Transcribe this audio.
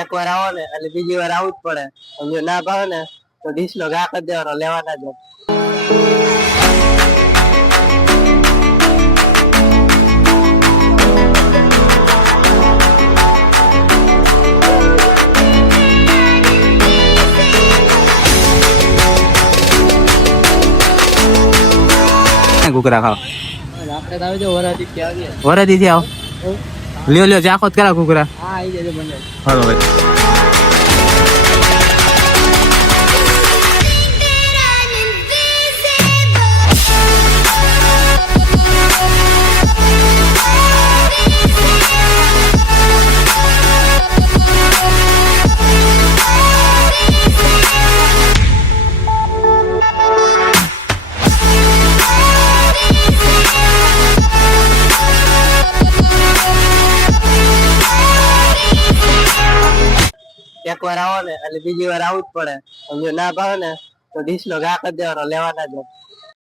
એક વાર આવો ને એટલે બીજી વાર આવું જ પડે. જો ના ભાવે ને તો ડીશ નો ઘા કરી દેવાનો, લેવાના જ. કુકરા ખાવ આપણે તો જો વરાથી ક્યાં ગયા વરાથી થી આવો લ્યો ચાખો જ કરા કુકરા. હા આવી જાય બને. હાલો ભાઈ. એક વાર આવો ને એટલે બીજી વાર આવું જ પડે. જો ના ભાવે ને તો ડીશ નો ઘા કરી દેવાનો, લેવાના જ.